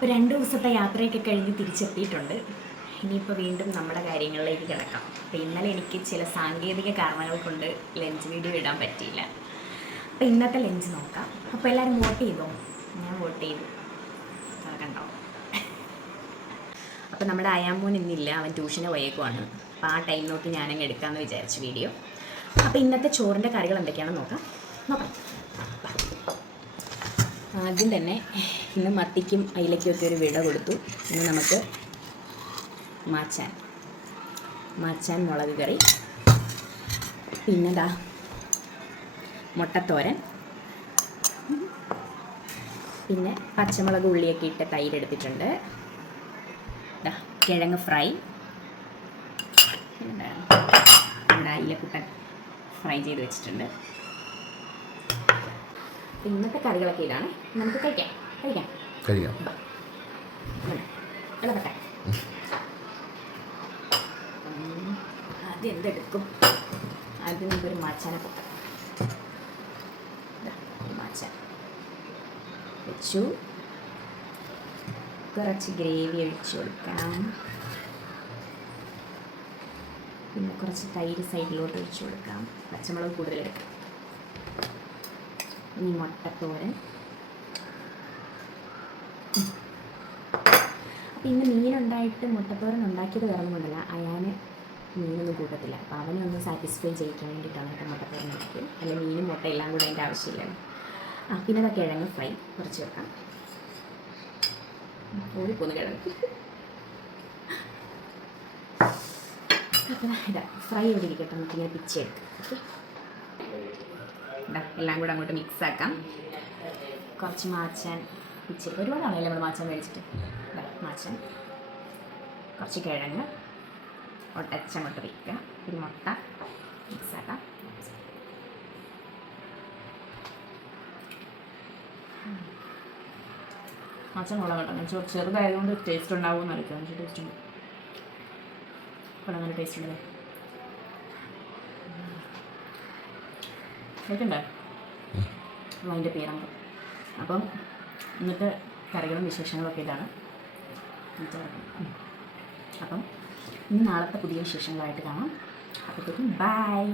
ഇപ്പോൾ 2 ദിവസത്തെ യാത്രയൊക്കെ കഴിഞ്ഞ് തിരിച്ചെത്തിയിട്ടുണ്ട്. ഇനിയിപ്പോൾ വീണ്ടും നമ്മുടെ കാര്യങ്ങളിലേക്ക് കിടക്കാം. അപ്പോൾ ഇന്നലെ എനിക്ക് ചില സാങ്കേതിക കാരണങ്ങൾ കൊണ്ട് ലഞ്ച് വീഡിയോ ഇടാൻ പറ്റിയില്ല. അപ്പോൾ ഇന്നത്തെ ലഞ്ച് നോക്കാം. അപ്പോൾ എല്ലാവരും വോട്ട് ചെയ്തോ? ഞാൻ വോട്ട് ചെയ്തു. കണ്ടോ? അപ്പോൾ നമ്മുടെ അയാമോൻ ഇന്നില്ല, അവൻ ട്യൂഷന് പോയേക്കുവാണ്. അപ്പോൾ ആ ടൈം നോക്കി ഞാനങ്ങ് എടുക്കാമെന്ന് വിചാരിച്ചു വീഡിയോ. അപ്പോൾ ഇന്നത്തെ ചോറിൻ്റെ കറികൾ എന്തൊക്കെയാണെന്ന് നോക്കാം. ആദ്യം തന്നെ ഇന്ന് മത്തിക്കും അയിലയ്ക്കും ഒക്കെ ഒരു വിട കൊടുത്തു. ഇന്ന് നമുക്ക് മാച്ചാൻ മുളക് കറി, പിന്നെന്താ മുട്ടത്തോരൻ, പിന്നെ പച്ചമുളക് ഉള്ളിയൊക്കെ ഇട്ട് തൈരെടുത്തിട്ടുണ്ട്, കിഴങ്ങ് ഫ്രൈ, നമ്മുടെ അയിലക്കുട്ടൻ ഫ്രൈ ചെയ്ത് വെച്ചിട്ടുണ്ട്. ഇന്നത്തെ കറികളൊക്കെ ഇതാണ്. നമുക്ക് കഴിക്കാം. ഇളകട്ടെ. ആദ്യം എന്തെടുക്കും? ആദ്യം നമുക്കൊരു മാച്ചാനെ പൊക്കാം. മാച്ചാൻ വെച്ചു. കുറച്ച് ഗ്രേവി ഒഴിച്ചു കൊടുക്കാം. പിന്നെ കുറച്ച് തൈര് സൈഡിലോട്ട് ഒഴിച്ചു കൊടുക്കാം. പച്ചമുളക് കൂടുതലെടുക്കാം. ഇനി മുട്ടത്തോരൻ. അപ്പം ഇന്ന് മീനുണ്ടായിട്ട് മുട്ടത്തോരൻ ഉണ്ടാക്കിയത് കാരണം കൊണ്ടല്ല, അയാന് മീനൊന്നും കൂട്ടത്തില്ല. അപ്പോൾ അവനെ ഒന്ന് സാറ്റിസ്ഫൈ ചെയ്യിക്കാൻ വേണ്ടിയിട്ടാണ് കേട്ടോ മുട്ടത്തോരൻ ഉണ്ടാക്കിയത്. അല്ല മീനും മുട്ട എല്ലാം കൂടെ അതിൻ്റെ ആവശ്യമില്ല. പിന്നെ അതൊക്കെ കിഴങ്ങ് ഫ്രൈ കുറച്ച് വെക്കാം. ഓടിപ്പോന്ന് കിഴങ്ങ്. അപ്പം ഇതാ ഫ്രൈ ഇവിടെ ഇരിക്കട്ടെ. നമുക്കിങ്ങനെ പിച്ചെടുക്കാം. ഓക്കെ, എല്ലാം കൂടെ അങ്ങോട്ട് മിക്സ് ആക്കാം. കുറച്ച് മാച്ചാൻ പിച്ച്, ഒരുപാടാണല്ലോ നമ്മൾ മാച്ചാൻ മേടിച്ചിട്ട്. മാച്ചാൻ, കുറച്ച് കിഴങ്ങ് ഒട്ടച്ചങ്ങോട്ട് വയ്ക്കുക. പിന്നെ മുട്ട മിക്സ് ആക്കാം. മാച്ചാൻ മുളക് കേട്ടോ. ചെറുതായതുകൊണ്ട് ടേസ്റ്റ് ഉണ്ടാവുമെന്ന് അറിയിക്കാം. ടേസ്റ്റ് ഉണ്ട്. അപ്പോൾ അങ്ങനെ ടേസ്റ്റ് ഉണ്ട്. കേൾക്കണ്ടേ? അതിൻ്റെ പേരാണ്. അപ്പം ഇന്നത്തെ കറികളും വിശേഷങ്ങളൊക്കെ ഇതാണ്. അപ്പം ഇനി നാളത്തെ പുതിയ വിശേഷങ്ങളായിട്ട് കാണാം. അപ്പോഴത്തേക്കും ബൈ.